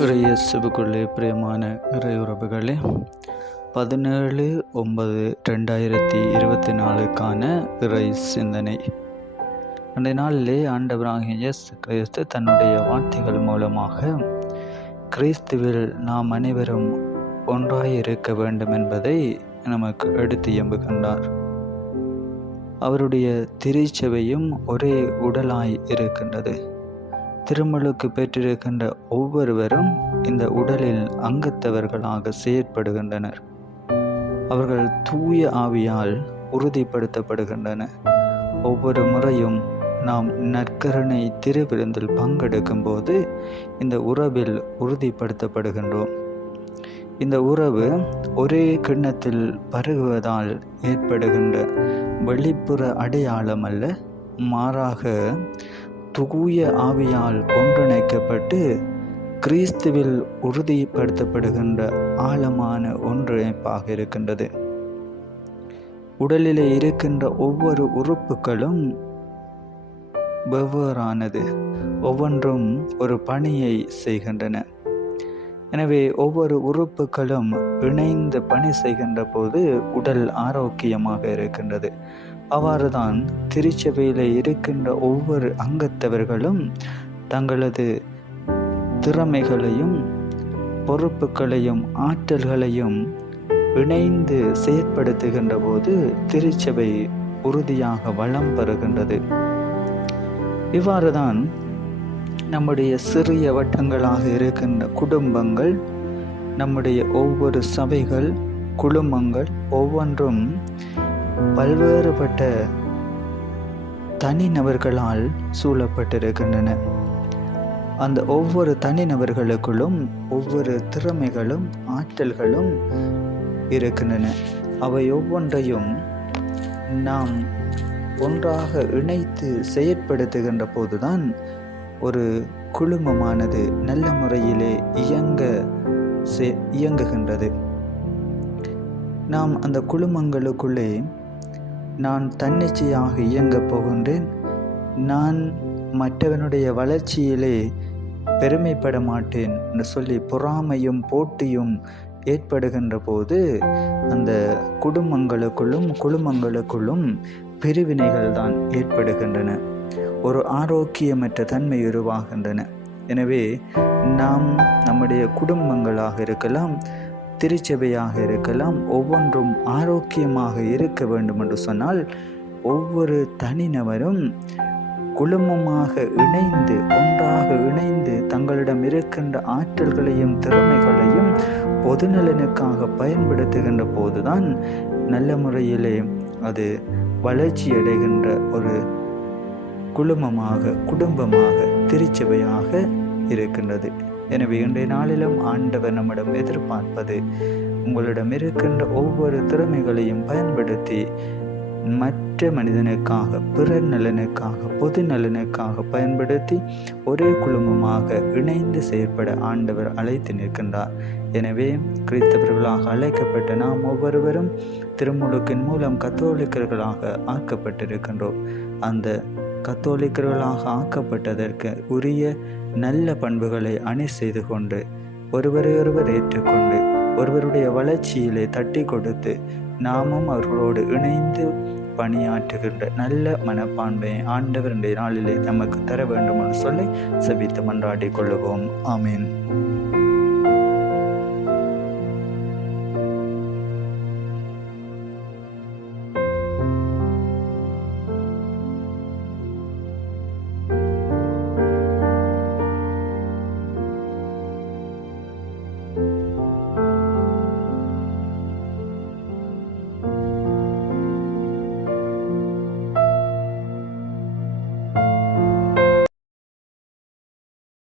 இயேசுவுக்குள்ளே பிரியமான இறையுறவுகளே, 17/9/2024க்கான இறை சிந்தனை. அந்த நாளிலே ஆண்டவராகிய இயேசு கிறிஸ்து தன்னுடைய வார்த்தைகள் மூலமாக கிறிஸ்துவில் நாம் அனைவரும் ஒன்றாயிருக்க வேண்டும் என்பதை நமக்கு எடுத்து எம்புகின்றார். அவருடைய திருச்சபையும் ஒரே உடலாய் இருக்கின்றது. திருமுழுக்கு பெற்றிருக்கின்ற ஒவ்வொருவரும் இந்த உடலில் அங்கத்தவர்களாக செயற்படுகின்றனர். அவர்கள் தூய ஆவியால் உறுதிப்படுத்தப்படுகின்றனர். ஒவ்வொரு முறையும் நாம் நற்கருணை திருவிருந்தில் பங்கெடுக்கும் போது இந்த உறவில் உறுதிப்படுத்தப்படுகின்றோம். இந்த உறவு ஒரே கிண்ணத்தில் பருகுவதால் ஏற்படுகின்ற வெளிப்புற அடையாளம் அல்ல, மாறாக தூய ஆவியால் ஒன்றிணைக்கப்பட்டு கிறிஸ்துவில் உறுதிப்படுத்தப்படுகின்ற ஆழமான ஒன்றிணைப்பாக இருக்கின்றது. உடலிலே இருக்கின்ற ஒவ்வொரு உறுப்புகளும் வெவ்வேறானது, ஒவ்வொன்றும் ஒரு பணியை செய்கின்றன. எனவே ஒவ்வொரு உறுப்புகளும் இணைந்து பணி செய்கின்ற போது உடல் ஆரோக்கியமாக இருக்கின்றது. அவ்வாறுதான் திருச்சபையில் இருக்கின்ற ஒவ்வொரு அங்கத்தவர்களும் தங்களது திறமைகளையும் பொறுப்புகளையும் ஆற்றல்களையும் இணைந்து செயற்படுத்துகின்ற போது திருச்சபை உறுதியாக வளம் பெறுகின்றது. இவ்வாறுதான் நம்முடைய சிறிய வட்டங்களாக இருக்கின்ற குடும்பங்கள், நம்முடைய ஒவ்வொரு சபைகள், குழுமங்கள் ஒவ்வொன்றும் பல்வேறுபட்ட தனிநபர்களால் சூழப்பட்டிருக்கின்றன. அந்த ஒவ்வொரு தனிநபர்களுக்குள்ளும் ஒவ்வொரு திறமைகளும் ஆற்றல்களும் இருக்கின்றன. அவை ஒவ்வொன்றையும் நாம் ஒன்றாக இணைத்து செயற்படுத்துகின்ற போதுதான் ஒரு குழுமமானது நல்ல முறையிலே இயங்குகின்றது. நாம் அந்த குழுமங்களுக்குள்ளே நான் தன்னிச்சையாக இயங்கப் போகின்றேன், நான் மற்றவனுடைய வளர்ச்சியிலே பெருமைப்பட மாட்டேன் என்று சொல்லி பொறாமையும் போட்டியும் ஏற்படுகின்ற போது அந்த குழுமங்களுக்குள்ளும் பிரிவினைகள் தான் ஏற்படுகின்றன. ஒரு ஆரோக்கியமற்ற தன்மை உருவாகின்றன. எனவே நாம் நம்முடைய குடும்பங்களாக இருக்கலாம், திருச்சபையாக இருக்கலாம், ஒவ்வொன்றும் ஆரோக்கியமாக இருக்க வேண்டும் என்று சொன்னால் ஒவ்வொரு தனிநபரும் குழுமமாக இணைந்து ஒன்றாக இணைந்து தங்களிடம் இருக்கின்ற ஆற்றல்களையும் திறமைகளையும் பொதுநலனுக்காக பயன்படுத்துகின்ற போதுதான் நல்ல முறையிலே அது வளர்ச்சி அடைகின்ற ஒரு குடும்பமாக திருச்சபையாக இருக்கின்றது. எனவே இன்றைய நாளிலும் ஆண்டவர் நம்மிடம் எதிர்பார்ப்பது, உங்களிடம் இருக்கின்ற ஒவ்வொரு திறமைகளையும் பயன்படுத்தி மற்ற மனிதனுக்காக, பிறர் நலனுக்காக, பொது நலனுக்காக பயன்படுத்தி ஒரே குழுமமாக இணைந்து செயற்பட ஆண்டவர் அழைத்து நிற்கின்றார். எனவே கிறிஸ்தவர்களாக அழைக்கப்பட்ட நாம் ஒவ்வொருவரும் திருமுழுக்கின் மூலம் கத்தோலிக்கர்களாக ஆக்கப்பட்டிருக்கின்றோம். அந்த கத்தோலிக்கர்களாக ஆக்கப்பட்டதற்கு உரிய நல்ல பண்புகளை அணி செய்து கொண்டு ஒருவரையொருவர் ஏற்றுக்கொண்டு ஒருவருடைய வளர்ச்சியிலே தட்டி கொடுத்து நாமும் அவர்களோடு இணைந்து பணியாற்றுகின்ற நல்ல மனப்பான்மையை ஆண்டவர் இன்றைய நாளிலே நமக்கு தர வேண்டும் என்று சொல்லி செபித்து மன்றாடிக் கொள்ளுவோம். ஆமீன்.